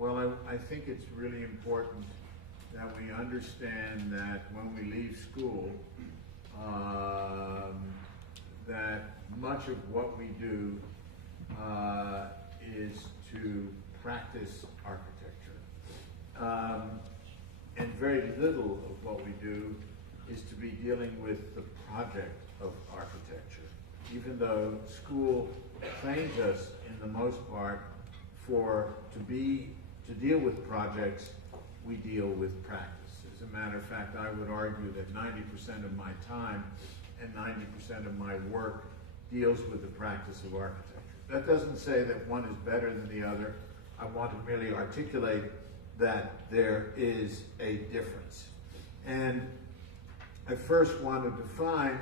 Well, I think it's really important that we understand that when we leave school, that much of what we do is to practice architecture. And very little of what we do is to be dealing with the project of architecture, even though school trains us, in the most part, to deal with projects, we deal with practice. As a matter of fact, I would argue that 90% of my time and 90% of my work deals with the practice of architecture. That doesn't say that one is better than the other. I want to merely articulate that there is a difference. And I first want to define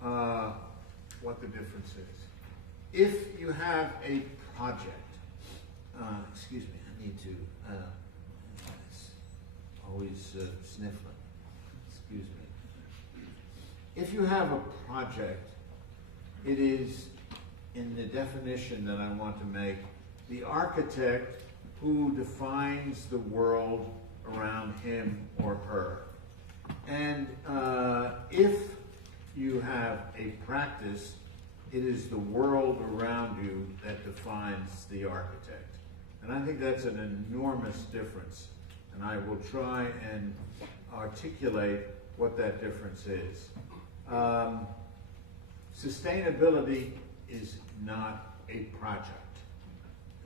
what the difference is. If you have a project, excuse me, I need to, it's always sniffling, excuse me. If you have a project, it is, in the definition that I want to make, the architect who defines the world around him or her. And if you have a practice, it is the world around you that defines the architect. And I think that's an enormous difference. And I will try and articulate what that difference is. Sustainability is not a project,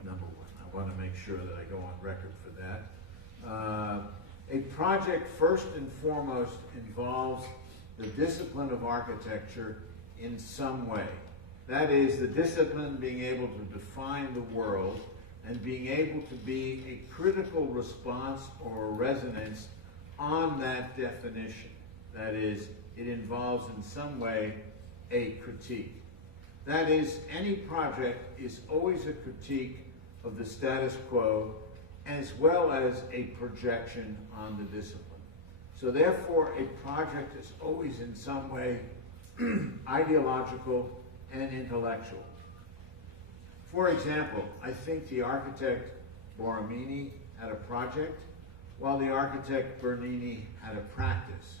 number one. I want to make sure that I go on record for that. A project, first and foremost, involves the discipline of architecture in some way. That is, the discipline being able to define the world and being able to be a critical response or a resonance on that definition. That is, it involves in some way a critique. That is, any project is always a critique of the status quo as well as a projection on the discipline. So therefore, a project is always in some way ideological and intellectual. For example, I think the architect Borromini had a project, while the architect Bernini had a practice.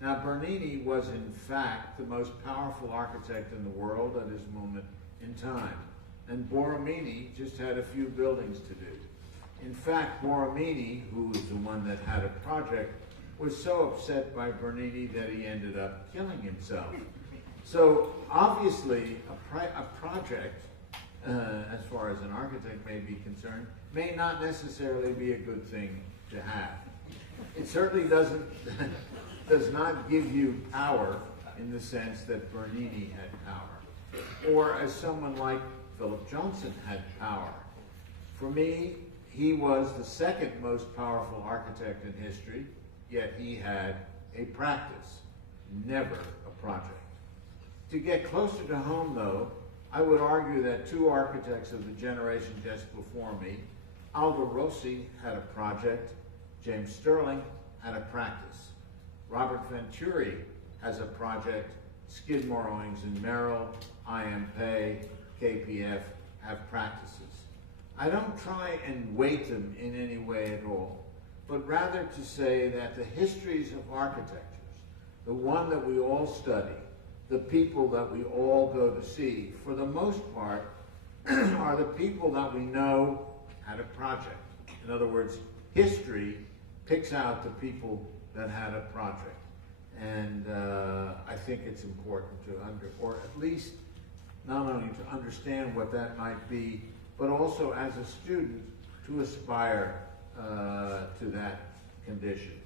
Now, Bernini was in fact the most powerful architect in the world at his moment in time, and Borromini just had a few buildings to do. In fact, Borromini, who was the one that had a project, was so upset by Bernini that he ended up killing himself. So obviously, a project, as far as an architect may be concerned, may not necessarily be a good thing to have. It certainly does not give you power in the sense that Bernini had power, or as someone like Philip Johnson had power. For me, he was the second most powerful architect in history, yet he had a practice, never a project. To get closer to home, though, I would argue that two architects of the generation just before me, Aldo Rossi had a project, James Stirling had a practice. Robert Venturi has a project, Skidmore, Owings and Merrill, IMP, KPF have practices. I don't try and weight them in any way at all, but rather to say that the histories of architectures, the one that we all study, the people that we all go to see, for the most part, are the people that we know had a project. In other words, history picks out the people that had a project. And I think it's important to or at least not only to understand what that might be, but also as a student to aspire to that condition.